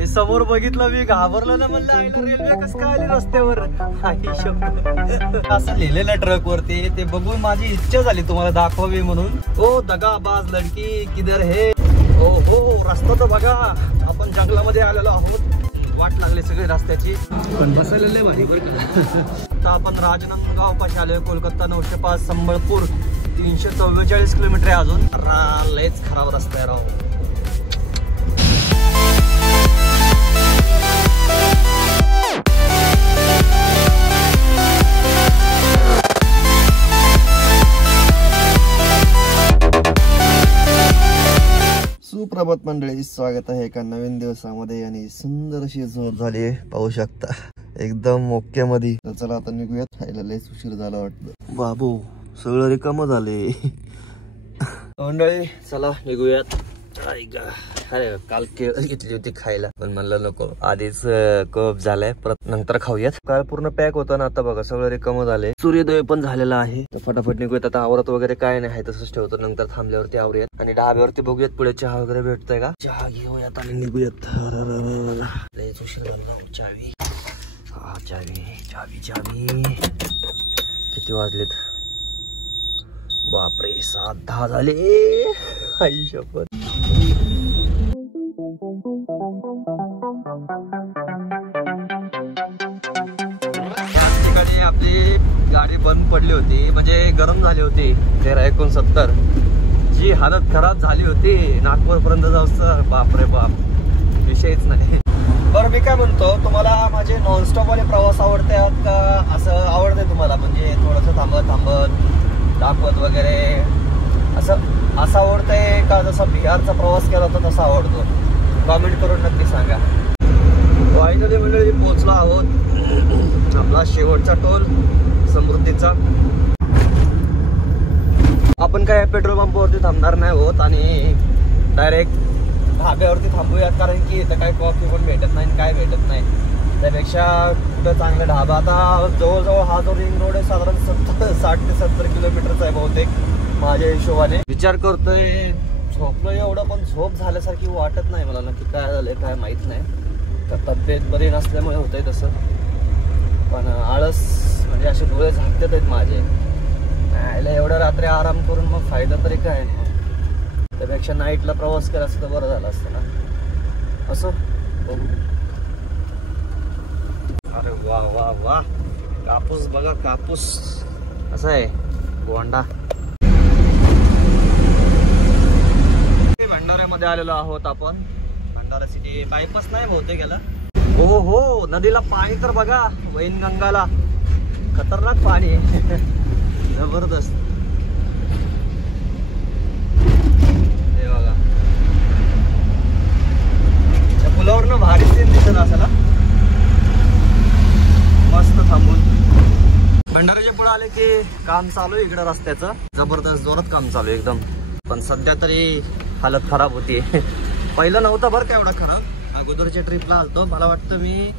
हे समोर बघितलं मी घाबरलं ना, म्हणलं रेल्वे कसं काय आली रस्त्यावर. असं लिहिलेलं ट्रक वरती, ते बघून माझी इच्छा झाली तुम्हाला दाखवावी म्हणून. ओ दगाबाज लडकी किधर हे. हो हो, रस्ता तर बघा, आपण जंगलामध्ये आलेलो आहोत. वाट लागली सगळी रस्त्याची, पण बसायला भारी बरं का. आता आपण राजनांदगाव पाशी आलोय. कोलकाता 905, संबळपूर 344 किलोमीटर आहे अजून. लयच खराब रस्ता आहे राव. सुप्रभात मंडळी, स्वागत आहे एका नवीन दिवसामध्ये आणि सुंदर अशी झोप झाली आहे, पाहू शकता एकदम ओके मध्ये. तर चला आता निघूयात, खायला लयच उशीर झाला वाटतं. बाबू सगळं रिकामं झाले. मंडळी चला निघूयात. अरे काल केळ घेतली होती खायला, पण म्हणलं नको, आधीच कप झालाय, परत नंतर खाऊयात. काल पूर्ण पॅक होता ना, आता बघा सगळं रिकामं झालंय. सूर्योदय पण झालेला आहे. तर फटाफट निघूयात. आता आवरत वगैरे काय नाही, तसंच ठेवतो, नंतर थांबल्यावरती आवरूयात. आणि ढाब्यावरती बघूयात पुढे चहा वगैरे भेटतोय का, चहा घेऊयात आणि निघूयात. लयच उशीर झाला. चावी, हा चावी चावी चावी. किती वाजलेत? बापरे 7:10 झाले. आई शपथ. आपली गाडी बंद पडली होती, म्हणजे गरम झाली होती. 1369 जी हालत खराब झाली होती. नागपूर पर्यंत जाऊच बापरे बाप, विषयच नाही. बरं मी काय म्हणतो, तुम्हाला माझे नॉनस्टॉप वाले प्रवास आवडतात का असं आवडते तुम्हाला, म्हणजे थोडंसं थांबत थांबत दाखवत वगैरे असं आवडतंय का, जसं बिहारचा प्रवास केला होता तसा आवडतो? कॉमेंट करून नक्की सांगा. फायनली मंडळी पोहोचलो आहोत आपला शेवटचा टोल समृद्धीचा. आपण काय पेट्रोल पंपावरती थांबणार नाही होत आणि डायरेक्ट ढाब्यावरती थांबूयात, कारण की इथं काय कॉफी पण भेटत नाही, काय भेटत नाही. त्यापेक्षा कुठं चांगला ढाबा, आता जवळजवळ हा जो रिंग रोड आहे साधारण 60 ते 70 किलोमीटरचा आहे बहुतेक माझ्या हिशोबाने. विचार करतोय, झोपलो एवढं, पण झोप झाल्यासारखी वाटत नाही मला. नक्की काय झालंय काय माहित नाही. तर तब्येत बरी नसल्यामुळे होतंय तसं, पण आळस म्हणजे असे डोळे झाकतात आहेत माझे. यायला एवढ्या रात्री आराम करून मग फायदा तरी काय, त्यापेक्षा नाईटला प्रवास केला असतं बरं झालं असतं ना. असं बघू. अरे वा वा वा, कापूस बघा, कापूस असं आहे गोंडा. भंडाऱ्यामध्ये आलेलो आहोत आपण. भंडारा सिटी बायपास नाही बहुतेक गेला. हो हो, नदीला पाणी तर बघा, वैनगंगाला खतरनाक पाणी आहे. जबरदस्त. हे बघा, त्या पुलावरनं भारी सीन दिसत असाला. मस्त थांबून भंडाऱ्याच्या पुढे आले की काम चालू आहे इकडं रस्त्याचं, जबरदस्त जोरात काम चालू आहे एकदम. पण सध्या तरी हालत खराब होती. पहिलं नव्हतं बरं का एवढं खराब. अगोदरच्या ट्रिपला आलतो, मला वाटतं मी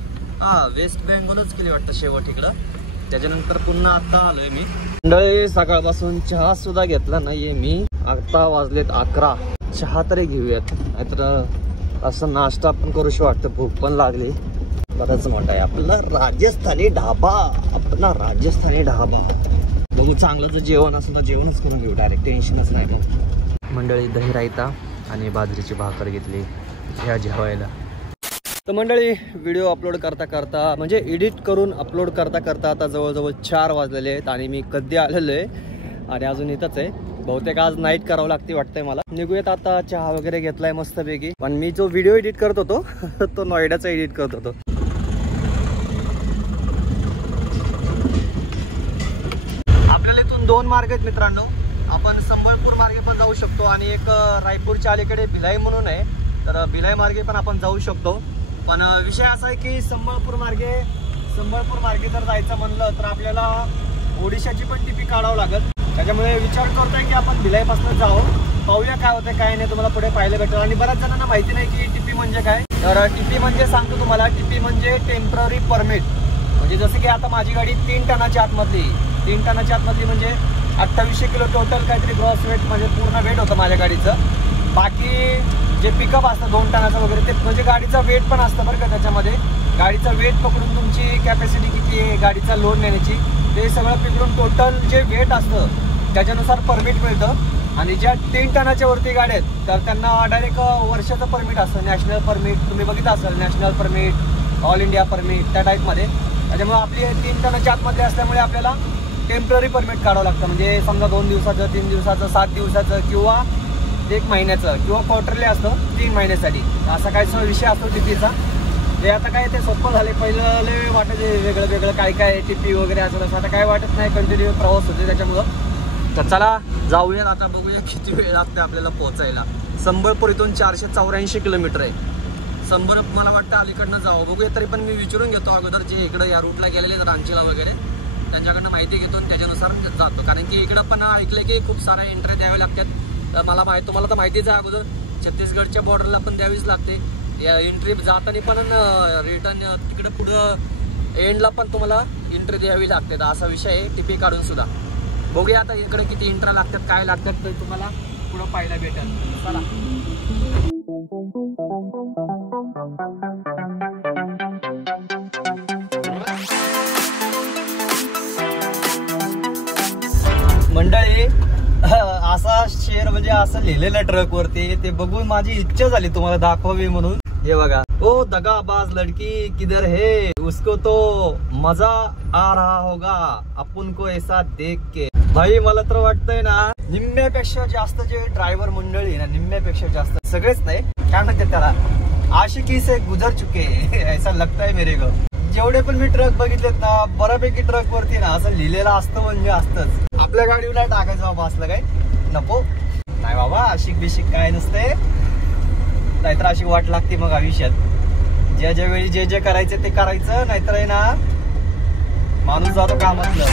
वेस्ट बेंगॉलच केली वाटतं शेवट इकडं. त्याच्यानंतर पुन्हा आता आलोय मी. मंडळी सकाळपासून चहा सुद्धा घेतला नाहीये मी. आता वाजलेत 11. चहा तरी घेऊयात, नाहीतर असं नाश्ता पण करूशी वाटतं. भूक पण लागली. बरंच मोठा आहे आपला राजस्थानी ढाबा, आपला राजस्थानी ढाबा. बघू, चांगलं जर जेवण असेल तर जेवणच करून घेऊ डायरेक्ट, टेन्शनच नाही का. मंडळी दही रायता आणि बाजरीची भाकर घेतली ह्या जेवायला. तर मंडळी व्हिडिओ अपलोड करता करता, म्हणजे एडिट करून अपलोड करता करता आता जवळजवळ 4 वाजलेले आहेत आणि मी कधी आलेलो आहे आणि अजून इथंच आहे. बहुतेक आज नाईट करावं लागते वाटतंय मला. निघूयात आता. चहा वगैरे घेतलाय मस्तपैकी. पण मी जो व्हिडिओ एडिट करत होतो तो नोएडाचा एडिट करत होतो. आपल्याला इथून 2 मार्ग आहेत मित्रांनो. आपण संबळपूर मार्गे पण जाऊ शकतो आणि एक रायपूरच्या अलीकडे भिलाई म्हणून आहे, तर भिलाई मार्गे पण आपण जाऊ शकतो. पण विषय असा आहे की संबळपूर मार्गे जर जायचं म्हणलं तर आपल्याला ओडिशाची पण टिपी काढावं लागेल. त्याच्यामुळे विचार करतोय की आपण भिलाईपासून जाऊ. पाहूया काय होतं काय नाही, तुम्हाला पुढे पाहायला भेटेल. आणि बऱ्याच जणांना माहिती नाही की टिपी म्हणजे काय. तर टिपी म्हणजे सांगतो तुम्हाला, टिपी म्हणजे टेम्पररी परमिट. म्हणजे जसं की आता माझी गाडी 3 टनाच्या आतमधली, 3 टनाच्या आतमधली म्हणजे 2800 किलो टोटल काहीतरी ग्रॉस वेट, म्हणजे पूर्ण वेट होतं माझ्या गाडीचं. बाकी जे पिकअप असतं 2 टनाचं वगैरे ते म्हणजे गाडीचा वेट पण असतं बरं का त्याच्यामध्ये. गाडीचा वेट पकडून तुमची कॅपॅसिटी किती आहे गाडीचा लोड नेण्याची ते सगळं पकडून टोटल जे वेट असतं त्याच्यानुसार परमिट मिळतं. आणि ज्या 3 टनाच्या वरती गाड्या आहेत तर त्यांना डायरेक्ट वर्षाचं परमिट असतं. नॅशनल परमिट तुम्ही बघितलं असाल, national permit, all India permit त्या टाईपमध्ये. त्याच्यामुळे आपली 3 टनाच्या आतमध्ये असल्यामुळे आपल्याला टेम्पररी परमिट काढावं लागतं. म्हणजे समजा 2 दिवसाचं, 3 दिवसाचं, 7 दिवसाचं किंवा 1 महिन्याचं किंवा क्वार्टरली असतं 3 महिन्यासाठी. असा काय विषय असतो टीपीचा. ते आता काय ते सोपं झाले. पहिलं लय वाटायचे वेगळं वेगळं काय काय टीपी वगैरे असं. आता काय वाटत नाही, कंटिन्यू प्रवास होते त्याच्यामुळं. तर चला जाऊया आता, बघूया किती वेळ लागते आपल्याला पोहोचायला. संबळपूर इथून 484 किलोमीटर आहे. संबळपूर मला वाटतं अलीकडनं जावं, बघूया. तरी पण मी विचारून घेतो अगोदर जे इकडं या रूटला गेलेले रांचीला वगैरे त्यांच्याकडनं माहिती घेतो त्याच्यानुसार जातो. कारण की इकडं पण ऐकलं की खूप साऱ्या एंट्री द्याव्या लागतात. तर मला तुम्हाला तर माहितीच आहे अगोदर छत्तीसगडच्या बॉर्डरला पण द्यावीच लागते या एंट्री. जाताना पण रिटर्न तिकडे पुढं एंडला पण तुम्हाला एंट्री द्यावी लागते. तर असा विषय आहे टिपी काढून सुद्धा. बघूया आता इकडे किती एंट्री लागतात, काय लागतात ते तुम्हाला पुढं पाहायला भेटेल. चला मंडळी, असा शेर म्हणजे असं लिहिलेलं ट्रक वरती ते बघून माझी इच्छा झाली तुम्हाला दाखवावी म्हणून. हे बघा, ओ दगाबाज लड़की किधर है, उसको तो मजा आ रहा होगा अपन को ऐसा देख के. भाई मला तर वाटतंय ना निम्म्यापेक्षा जास्त जे ड्रायव्हर मंडळी ना, निम्म्यापेक्षा जास्त सगळेच नाही काय म्हणतात त्याला, आशिकी से गुजर चुके ऐसा लगता है मेरे को. जेवढे पण मी ट्रक बघितलेत ना बऱ्यापैकी ट्रक वरती ना असं लिहिलेलं असतं म्हणजे असतंच. आपल्या गाडीला टाकायचं बाबा असलं काय नको नाही बाबा. आशिक बिशिक काय नसते, नाहीतर अशी वाट लागते मग आयुष्यात. ज्या वेळी जे जे करायचं ते करायचं, नाहीतर आहे ना माणूस जातो कामातलं.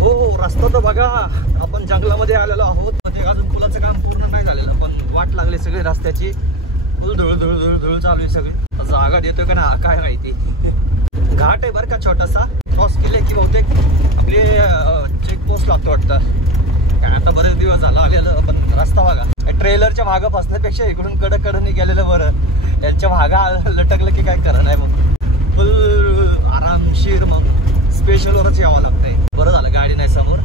हो रस्ता तर बघा, आपण जंगलामध्ये आलेलो आहोत. ते अजून पुलाचं काम पूर्ण नाही झालेलं पण वाट लागली सगळी रस्त्याची. फुल धुळ धुळ धुळ धुळ चालू आहे सगळी. जागा देतोय का ना काय माहिती. घाट आहे बरं का छोटासा. क्रॉस केले की बहुतेक आपले चेकपोस्ट लागतो वाटतं. काय आता बरेच दिवस झाला आलेलं पण रस्ता बघा. ट्रेलरच्या भागा फसण्यापेक्षा इकडून कडकडनी गेलेलं बरं. त्यांच्या भागा लटकलं की काय करा नाही मग फुल आरामशीर मग स्पेशलवरच यावं लागतंय. बरं झालं गाडी नाही समोर,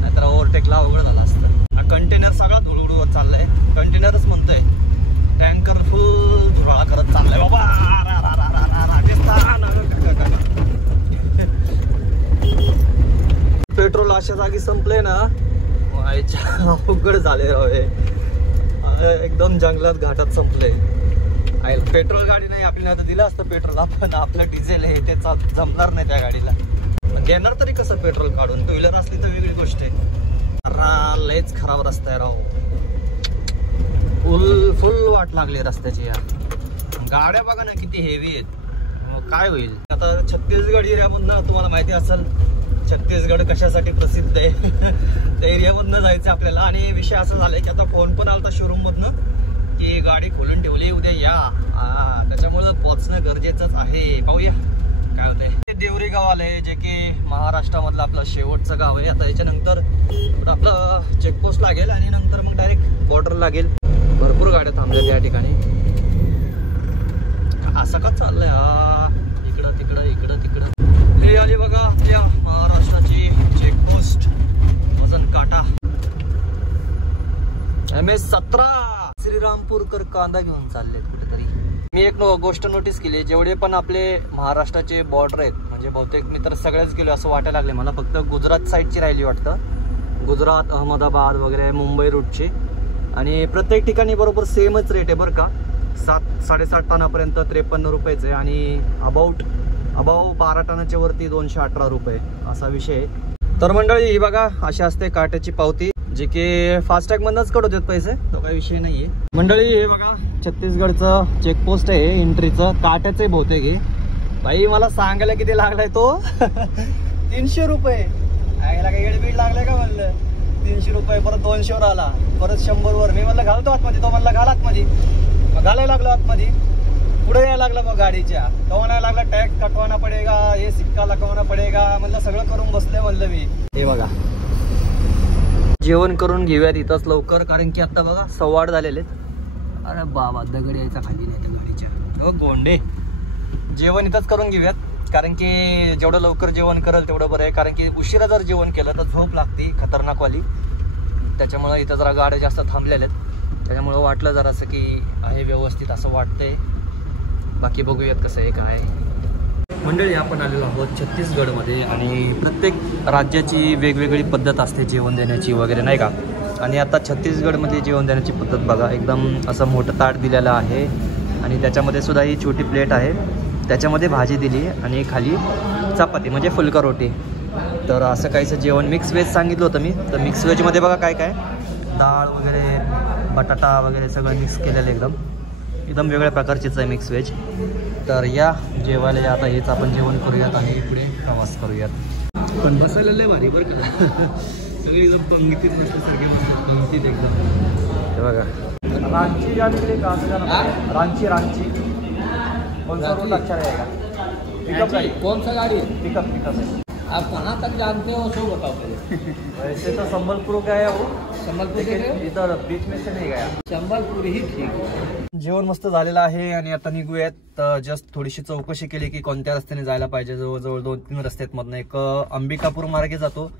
नाहीतर ओव्हरटेकला अवघड झालं असतं. कंटेनर सगळा धुळधुळवत चाललाय. कंटेनरच म्हणतोय, टँकर फुल धुराळा करत चाललाय बाबा. पेट्रोल अशा जागी संपले ना अवघड झाले रावे. एकदम जंगलात घाटात संपले. पेट्रोल गाडी नाही आपल्याला आता दिलं असतं पेट्रोल, आपण आपलं डिझेल आहे ते जमणार नाही त्या गाडीला. देणार तरी कसं पेट्रोल काढून. टू व्हीलर असली तर वेगळी गोष्ट आहे. लयच खराब रस्ता आहे राव. फुल वाट लागली रस्त्याची यार. गाड्या बघा ना किती हेवी आहेत. काय होईल आता. छत्तीसगड एरियामधनं तुम्हाला माहिती असेल छत्तीसगड कशासाठी प्रसिद्ध आहे. त्या एरियामधनं जायचं आपल्याला. आणि विषय असं झालाय की आता फोन पण आलता शोरूम मधनं की गाडी खोलून ठेवली उद्या या. त्याच्यामुळं पोहोचणं गरजेचंच आहे. पाहूया काय होतंय. देवरी गाव आलंय जे की महाराष्ट्रामधलं आपलं शेवटचं गाव आहे. आता याच्यानंतर आपलं चेकपोस्ट लागेल आणि नंतर मग डायरेक्ट बॉर्डर लागेल. भरपूर गाड्या थांबल्या त्या ठिकाणी. असं का चाललंय इकडं तिकडं इकडं तिकडं. हे आली बघा या महाराष्ट्राची चेकपोस्ट वजन काटा MS-17. श्रीरामपूरकर कांदा घेऊन चाललेत कुठेतरी. मी एक गोष्ट नोटीस केली, जेवढे पण आपले महाराष्ट्राचे बॉर्डर आहेत म्हणजे बहुतेक मी तर सगळेच गेलो असं वाटायला लागले मला. फक्त गुजरात साईडची राहिली वाटतं. गुजरात, अहमदाबाद वगैरे मुंबई रूटची. आणि प्रत्येक ठिकाणी बरोबर सेमच रेट आहे बरं का. 7-7.5 टनापर्यंत 53 रुपयाचे आहे आणि अबाउट 12 टनाच्या वरती 218 रुपये असा विषय आहे. तर मंडळी ही बघा अशी असते काट्याची पावती जे की फास्टॅग मधनच कडू देत पैसे. तो काही विषय नाहीये मंडळी. हे बघा छत्तीसगडचं चेकपोस्ट आहे एंट्रीचं. काट्याचं बहुतेक आहे. भाई मला सांगायला किती लागलाय तो 300 रुपये. यायला काही एडबीड लागलाय का म्हणलं. 300 रुपये परत 200 वर आला परत 100 वर. मी म्हणलं घालतो आतमध्ये, तो म्हणला घाल आतमध्ये. मग घालायला लागलो आतमध्ये. पुढे यायला लागला मग गाडीच्या, कवाना लागला टॅक्स कटवाना पडेगा, हे सिक्का लगावना पडेगा म्हणलं, सगळं करून बसले म्हणलं मी. हे बघा जेवण करून घेऊयात इथंच लवकर, कारण की आता बघा 8:15 झालेले. अरे बाबा दगड यायचा खाली नाही त्या गाडीच्या. हो गोंडे, जेवण इथंच करून घेऊयात, कारण की जेवढं लवकर जेवण करेल तेवढं बरं आहे. कारण की उशिरा जर जेवण केलं तर झोप लागते खतरनाकवाली, त्याच्यामुळं इथं जरा गाड्या जास्त थांबलेल्या आहेत, त्याच्यामुळं वाटलं जरासं की आहे व्यवस्थित असं वाटतंय. बाकी बघूयात कसं आहे काय. मंडळी आपण आलेलो आहोत छत्तीसगडमध्ये, आणि प्रत्येक राज्याची वेगवेगळी पद्धत असते जेवण देण्याची वगैरे नाही का. आणि आता छत्तीसगडमध्ये जेवण देण्याची पद्धत बघा, एकदम असं मोठं ताट दिलेलं आहे, आणि त्याच्यामध्ये सुद्धा ही छोटी प्लेट आहे, त्याच्यामध्ये भाजी दिली आणि खाली चपाती म्हणजे फुलका रोटी. तर असं काहीचं जेवण मिक्स व्हेज सांगितलं होतं मी. तर मिक्स व्हेजमध्ये बघा काय काय, डाळ वगैरे बटाटा वगैरे सगळं मिक्स केलेलं एकदम वेगळ्या प्रकारचीच आहे मिक्स व्हेज. तर या जेवायला आता हेच आपण जेवण करूयात आणि पुढे प्रवास करूयात. पण बसायला लय भारी बरं का, सगळी एकदम पंगतीत नसल्यासारखे मस्त पंगतीत एकदम. हे बघा रांची जाने का रांची कौन सा रूट अच्छा रहेगा? पिकअप गाड़ी, कौन सा गाड़ी? पिकअप है. आप कहाँ तक जानते हो सो बताओ पहले. वैसे तो संबलपुर का है वो, संबलपुर के इधर बीच में से नहीं गया, संबलपुर ही ठीक. जेवण मस्त झालेलं आहे आणि आता निघूयात. जस्ट थोडीशी चौकशी केली की कोणत्या रस्त्याने जायला पाहिजे. जवळजवळ 2-3 रस्ते आहेत मधनं. एक अंबिकापूर मार्गे जातो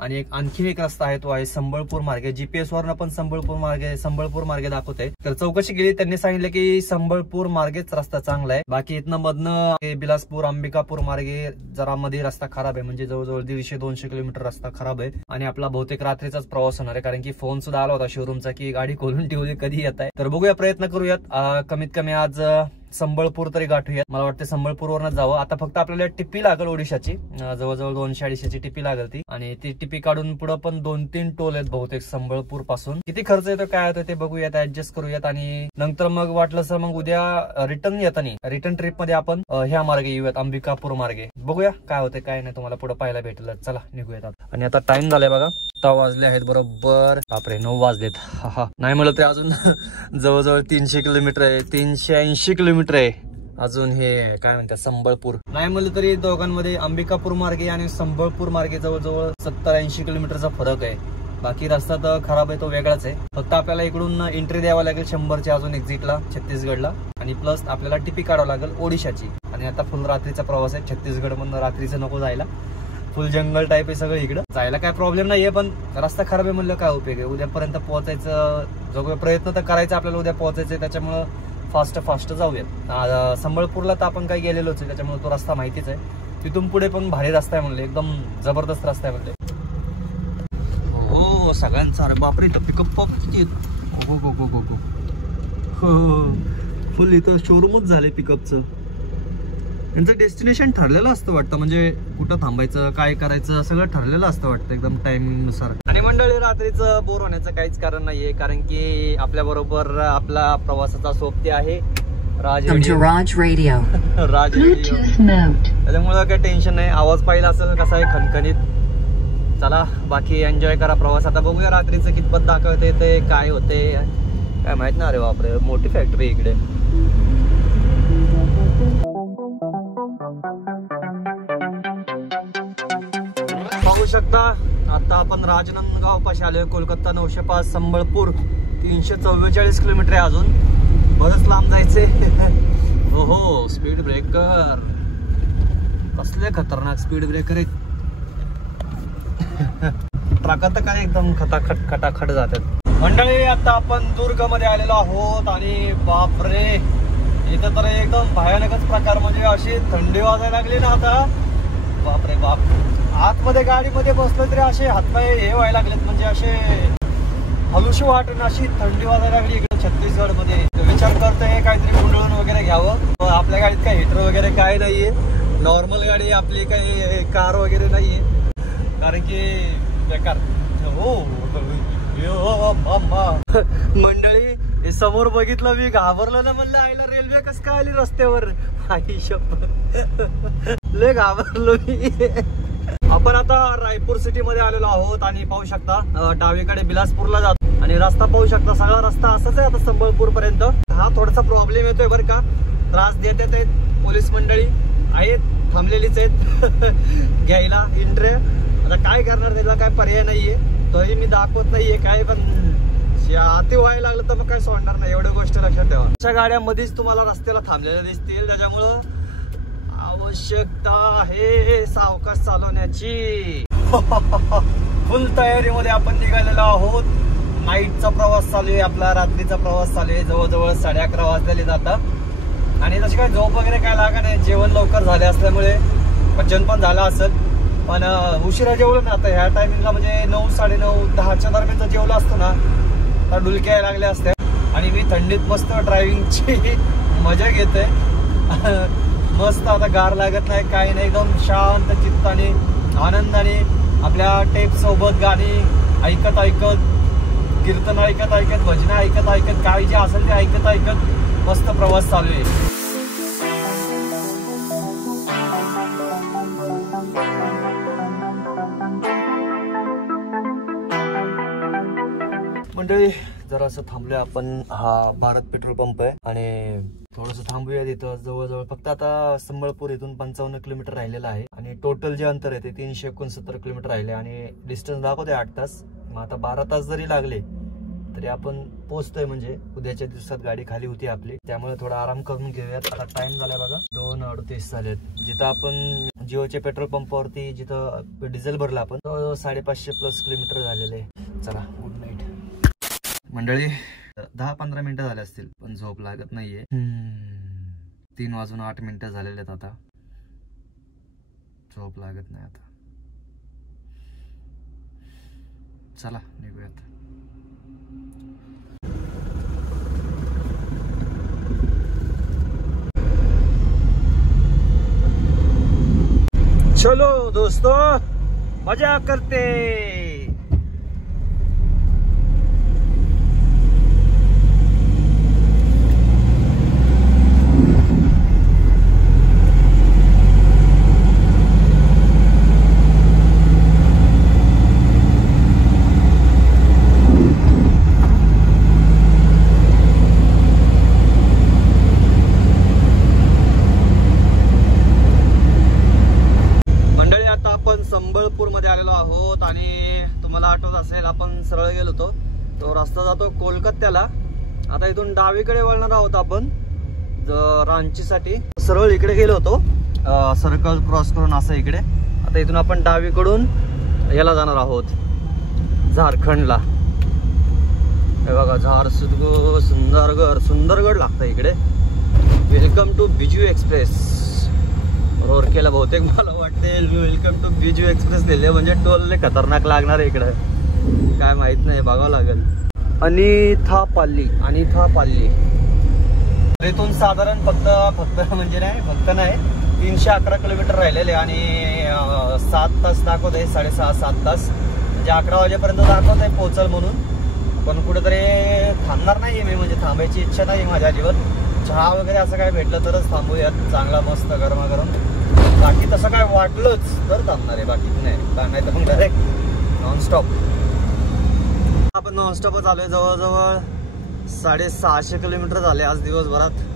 आणि आणखी एक रस्ता आहे तो आहे संबळपूर मार्गे. GPS वरनं पण संबळपूर मार्गे दाखवते. तर चौकशी केली, त्यांनी सांगितलं की संबळपूर मार्गेच रस्ता चांगला आहे. बाकी इथनं मधनं बिलासपूर अंबिकापूर मार्गे जरा मध्ये रस्ता खराब आहे, म्हणजे जवळजवळ 150-200 किलोमीटर रस्ता खराब आहे. आणि आपला बहुतेक रात्रीचाच प्रवास होणार आहे, कारण की फोन सुद्धा आला होता शोरूमचा की गाडी खोलून ठेवली, कधी येत आहे. तर बघूया, प्रयत्न करूयात. कमीत कमी आज संबळपूर तरी गाठूयात. मला वाटतं संबळपूरवरच जावं. आता फक्त आपल्याला टिप्पी लागेल ओडिशाची, जवळजवळ 200-250ची टिप्पी लागेल ती, आणि ती टिप्पी काढून पुढे पण 2-3 टोल आहेत बहुतेक संबळपूर पासून. किती खर्च येतो काय होतं ते बघूयात, ऍडजस्ट करूयात. आणि नंतर मग वाटलं सर मग उद्या रिटर्न ट्रिप मध्ये आपण ह्या मार्गे येऊयात, अंबिकापूर मार्गे. बघूया काय होतं काय नाही, तुम्हाला पुढे पाहायला भेटेल. चला निघूयात. आणि आता टाइम झालाय बघा, 6 वाजले आहेत बरोबर. बापरे 9 वाजलेत. हा नाही म्हणलं तरी अजून जवळजवळ 300 किलोमीटर आहे, 380 किलोमीटर आहे अजून. हे काय म्हणतात संबळपूर. नाही म्हणलं तरी दोघांमध्ये अंबिकापूर मार्गे आणि संबळपूर मार्गे जवळजवळ 70-80 किलोमीटरचा फरक आहे. बाकी रस्ता तर खराब आहे, तो वेगळाच आहे. फक्त आपल्याला इकडून एंट्री द्यावा लागेल 100च्या अजून एक्झिटला छत्तीसगडला, आणि प्लस आपल्याला टिपी काढावं लागेल ओडिशाची. आणि आता फुल रात्रीचा प्रवास आहे छत्तीसगड मधून, रात्रीचं नको जायला, फुल जंगल टाईप आहे सगळं इकडं. जायला काय प्रॉब्लेम नाहीये, पण रस्ता खराब आहे म्हणलं काय उपयोग आहे. उद्यापर्यंत पोहोचायचं, जो प्रयत्न तर करायचा आपल्याला उद्या पोहोचायचं, त्याच्यामुळं फास्ट जाऊयात. संबळपूरला तर आपण काही गेलेलोच आहे, त्याच्यामुळे तो रस्ता माहितीच आहे. तिथून पुढे पण भारी रस्ता आहे म्हणले, एकदम जबरदस्त रस्ता आहे म्हणले. हो सगळ्यांचा. अरे बापरे पिकअप किती आहेत. हो फुल इथं शोरूमच झाले पिकअपचं. यांचं डेस्टिनेशन ठरलेलं असतं वाटतं, म्हणजे कुठं थांबायचं काय करायचं सगळं ठरलेलं असतं वाटतं एकदम टाइमिंग नुसार. आणि मंडळी रात्रीचं बोर होण्याचं काहीच कारण नाहीये, कारण की आपल्या बरोबर आपला प्रवासाचा सोबती आहे राज रेडिओ. त्याच्यामुळे काही टेन्शन नाही. आवाज पाहिला असेल कसा आहे खणखणीत. चला बाकी एन्जॉय करा प्रवास. आता बघूया रात्रीचं कितपत दाखवते ते काय होते काय माहित ना. अरे बापरे मोठी फॅक्टरी इकडे. पाहू शकता आता आपण राजनांदगाव पाशी आलोय. कोलकाता 905, संबळपूर 344 किलोमीटर आहे अजून, बरंच लांब जायचे. हो स्पीड ब्रेकर कसले खतरनाक स्पीड ब्रेकर आहेत. ट्रका तर काय एकदम खटाखट जातात. मंडळी आता आपण दुर्ग मध्ये आलेलो आहोत आणि बापरे इथं तर एकदम भयानकच प्रकार, म्हणजे अशी थंडी वाजायला लागली ना आता, बापरे बाप. आतमध्ये गाडीमध्ये बसलो तरी असे हातपाय हे व्हायला लागलेत, म्हणजे असे हलुशी वाटून अशी थंडी वाजायला लागली इकडे छत्तीसगड मध्ये. विचार करतोय काहीतरी कुंडळून वगैरे घ्यावं. आपल्या गाडीत काही हिटर वगैरे काय नाहीये, नॉर्मल गाडी आपली काही कार वगैरे नाहीये, कारण की बेकार. हो मंडळी हे समोर बघितलं मी घाबरलो ना, म्हणलं आईला रेल्वे कस काय आली रस्त्यावर. आई शपथ लय घाबरलो मी. आपण आता रायपूर सिटी मध्ये आलेलो आहोत आणि पाहू शकता डावीकडे बिलासपूरला जातो आणि रस्ता पाहू शकता सगळा रस्ता असाच आहे आता संबळपूर पर्यंत. हा थोडासा प्रॉब्लेम येतोय बरं का, त्रास देत आहेत पोलीस मंडळी आहेत, थांबलेलीच आहेत घ्यायला इंटरव्ह्यू. आता काय करणार, त्याला काय पर्याय नाहीये, तोही मी दाखवत नाहीये काय, पण अति व्हायला लागलं तर मग काय सोडणार नाही. एवढ्या गोष्ट लक्षात ठेवा. अशा गाड्यामध्येच तुम्हाला रस्त्याला थांबलेल्या दिसतील, त्याच्यामुळं आवश्यकता आहे सावकाश चालवण्याची. फुल तयारीमध्ये आपण निघालेलो आहोत. नाईटचा प्रवास चालू आहे आपला, रात्रीचा प्रवास चालू आहे. जवळजवळ 11:30 वाजलेले जातात आणि तशी काय झोप वगैरे काय लागा नाही. जेवण लवकर झाले असल्यामुळे पचन पण झालं असेल, पण उशिरा जेवलो ना. आता ह्या टायमिंगला म्हणजे 9, 9:30, 10च्या दरम्यानचा जेवलं असतं ना तर डुलक्या यायला लागल्या असत्या. आणि मी थंडीत मस्त ड्रायव्हिंगची मजा घेतोय. मस्त आता गार लागत नाही काही नाही, एकदम शांत चित्ताने आनंदाने आपल्या टेप सोबत गाणी ऐकत ऐकत, कीर्तन ऐकत ऐकत, भजनं ऐकत ऐकत, काय जे असेल ते ऐकत ऐकत मस्त प्रवास चालू आहे. मंडळी जरासं थांबलोय आपण. हा भारत पेट्रोल पंप आहे आणि थोडंसं थांबूया तिथं. जवळजवळ फक्त आता संबळपूर इथून 55 किलोमीटर राहिलेला आहे आणि टोटल जे अंतर आहे ते 369 किलोमीटर राहिले आणि डिस्टन्स दाखवते 8 तास. मग आता 12 तास जरी लागले तरी आपण पोहोचतोय, म्हणजे उद्याच्या दिवसात गाडी खाली होती आपली, त्यामुळे थोडा आराम करून घेऊयात. आता टाइम झालाय बघा 2:38 झालेत. जिथं आपण जिओच्या पेट्रोल पंपावरती जिथं डिझेल भरलं आपण 550+ किलोमीटर झालेले. चला गुड नाईट मंडळी. 10-15 मिनिटं झाले असतील पण झोप लागत नाहीये. 3:08 झालेले आहेत आता, झोप लागत नाही आता. चला निघूयात. चलो दोस्तों मजा करते. संबळपूर मध्ये आलेलो आहोत आणि तुम्हाला आठवत असेल आपण सरळ गेलो होतो, तो रस्ता जातो कोलकात्याला. आता इथून डावीकडे वळणार आहोत आपण रांचीसाठी. सरळ इकडे गेलो होतो सर्कल क्रॉस करून असं इकडे. आता इथून आपण डावीकडून याला जाणार आहोत झारखंडला. हे बघा सुंदरगड लागतं इकडे. Welcome to Biju express. Rourkela बहुतेक मला वाटते वेलकम टू बिजू एक्सप्रेस लिहिले, म्हणजे टोल खतरनाक लागणार आहे इकडे, काय माहित नाही, बघावं लागेल. अनिथापाल्ली इथून साधारण फक्त म्हणजे नाही 311 किलोमीटर राहिलेले आणि 7 तास दाखवत आहे, 6.5-7 तास, म्हणजे 11 वाजेपर्यंत दाखवत आहे पोहोचल म्हणून. पण कुठेतरी थांबणार नाही मी, म्हणजे थांबायची इच्छा नाही माझ्या अजिबात. चहा वगैरे असं काय भेटलं तरच थांबूयात, चांगला मस्त गरमागरम. बाकी तसं काय वाटलंच तर थांबणार आहे, बाकी नाही तर मग डायरेक्ट नॉनस्टॉप. आपण नॉनस्टॉपच आलोय. जवळजवळ 650 किलोमीटर झाले आज दिवसभरात.